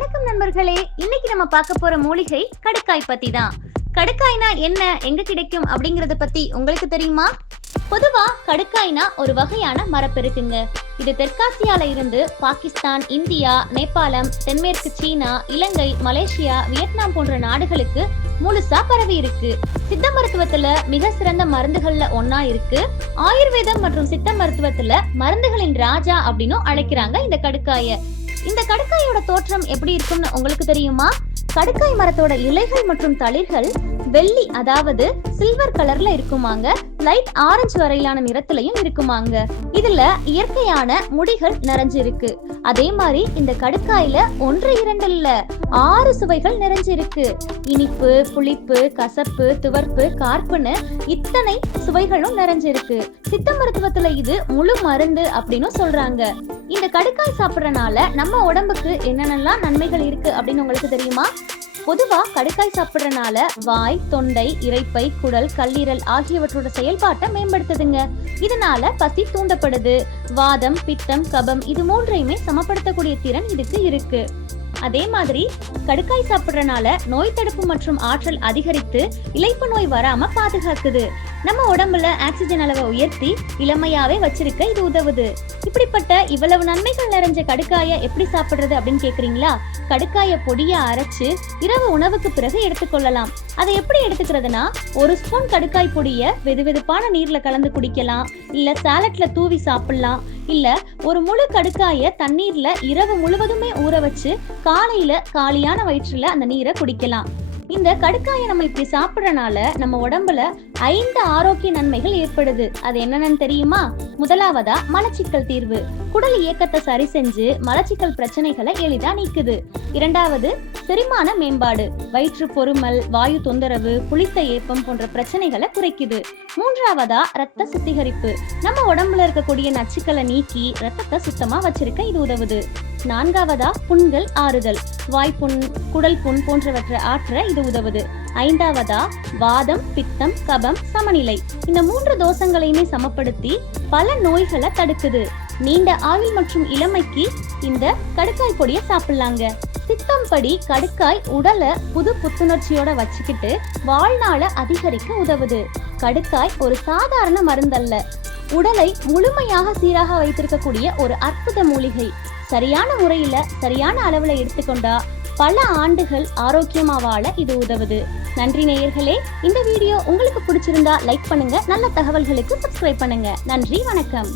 வணக்கம் நண்பர்களே. இன்னைக்கு நம்ம பார்க்க போற மூலிகை கடுக்காய் பத்தி தான். கடுக்காய்னா என்ன எங்க கிடைக்கும் அப்படிங்கறத பத்தி உங்களுக்கு தெரியுமா? பொதுவா கடுக்காய்னா ஒரு வகையான மரப்பெருக்குங்க இது தெற்காசியால இருந்து பாகிஸ்தான் இந்தியா நேபாளம் தென்மேற்கு சீனா இலங்கை மலேசியா வியட்நாம் போன்ற நாடுகளுக்கு முழுசா பரவி இருக்கு. சித்த மருத்துவத்துல மிக சிறந்த மருந்துகள்ல ஒன்னா இருக்கு. ஆயுர்வேதம் மற்றும் சித்த மருத்துவத்துல மருந்துகளின் ராஜா அப்படின்னும் அழைக்கிறாங்க இந்த கடுக்காயை. இந்த கடுக்காயோட தோற்றம் எப்படி இருக்கும்னு உங்களுக்கு தெரியுமா? கடுக்காய் மரத்தோட இலைகள் மற்றும் தளிர்கள் வெள்ளி அதாவது சில்வர் கலர்ல இருக்குமாங்க. லைட் ஆரஞ்சு வரையிலான நிறத்திலையும் இருக்குமாங்க. இதுல இயற்கையான முடிகள் நிறைஞ்சிருக்கு. அதே மாதிரி இந்த கடுக்காயில ஒன்று இரண்டு இல்ல ஆறு சுவைகள் நிறைஞ்சிருக்கு. இனிப்பு புளிப்பு கசப்பு துவர்ப்பு கார்ப்புன்னு இத்தனை சுவைகளும் நிறைஞ்சிருக்கு. சித்த மருத்துவத்துல இது முழு மருந்து அப்படின்னு சொல்றாங்க. இந்த கடுக்காய் சாப்பிடறனால நம்ம உடம்புக்கு என்னென்னலாம் நன்மைகள் இருக்கு அப்படின்னு உங்களுக்கு தெரியுமா? பொதுவா கடுக்காய் சாப்பிடுறனால வாய் தொண்டை இறைப்பை குடல் கல்லீரல் ஆகியவற்றோட செயல்பாட்டை மேம்படுத்துதுங்க. இதனால பசி தூண்டப்படுது. வாதம் பித்தம் கபம் இது மூன்றையுமே சமப்படுத்தக்கூடிய திறன் இதுக்கு இருக்கு. அதே மாதிரி கடுக்காய் சாப்பிடுறனால நோய் தடுப்பு மற்றும் ஆற்றல் அதிகரித்து இழைப்பு நோய் வராம பாதுகாக்குது. நம்ம உடம்புல ஆக்சிஜன் அளவை உயர்த்தி இளமையாவே வச்சிருக்க இது உதவுது. இப்படிப்பட்ட இவ்வளவு நன்மைகள் நிறைஞ்ச கடுக்காயை எப்படி சாப்பிடுறது அப்படின்னு கேக்குறீங்களா? கடுக்காயை பொடியா அரைச்சு இரவு உணவுக்கு பிறகு எடுத்துக்கொள்ளலாம் அதை எப்படி எடுத்துக்கிறதுனா ஒரு ஸ்பூன் கடுக்காய் பொடியை வெதுவெதுப்பான நீர்ல கலந்து குடிக்கலாம். இல்ல சாலட்ல தூவி சாப்பிடலாம். இல்ல ஒரு முழு கடுக்காய தண்ணீர்ல இரவு முழுவதுமே ஊற வச்சு காலையில காலியான வயிற்றுல அந்த நீரை குடிக்கலாம். இந்த கடுக்காயை நம்ம இப்படி சாப்பிடறனால நம்ம உடம்புல ஐந்து ஆரோக்கிய நன்மைகள் ஏற்படுது. அது என்னென்னு தெரியுமா? முதலாவதா மலச்சிக்கல் தீர்வு. குடல் இயக்கத்தை சரி செஞ்சு மலச்சிக்கல் பிரச்சனைகளை எளிதா நீக்குது. இரண்டாவது செரிமான மேம்பாடு. வயிற்று பொறுமல் வாயு தொந்தரவு புளித்த ஏப்பம் போன்ற பிரச்சனைகளை குறைக்குது. மூன்றாவதா ரத்த சுத்திகரிப்பு. நம்ம உடம்புல இருக்கக்கூடிய நச்சுக்களை நீக்கி ரத்தத்தை சுத்தமா வச்சிருக்க இது உதவுது. நான்காவதா? புண்கள் ஆறுதல். வாய்ப்புண் குடல் புண் போன்றவற்றை ஆற்ற இது உதவுது. ஐந்தாவதா? வாதம் பித்தம் கபம் சமநிலை. இந்த மூன்று தோஷங்களையுமே சமப்படுத்தி பல நோய்களை தடுக்குது. நீண்ட ஆயுள் மற்றும் இளமைக்கு இந்த கடுக்காய் பொடியை சாப்பிடலாங்க. சித்தம் படி கடுக்காய் உடலை புது புத்துணர்ச்சியோட வச்சுக்கிட்டு வாழ்நாளை அதிகரிக்க உதவுது. கடுக்காய் ஒரு சாதாரண மருந்தல்ல. உடலை முழுமையாக சீராக வைத்திருக்கக்கூடிய ஒரு அற்புத மூலிகை. சரியான முறையில சரியான அளவுல எடுத்துக்கொண்டா பல ஆண்டுகள் ஆரோக்கியமா வாழ இது உதவுது. நன்றி நேயர்களே. இந்த வீடியோ உங்களுக்கு பிடிச்சிருந்தா லைக் பண்ணுங்க. நல்ல தகவல்களுக்கு சப்ஸ்கிரைப் பண்ணுங்க. நன்றி வணக்கம்.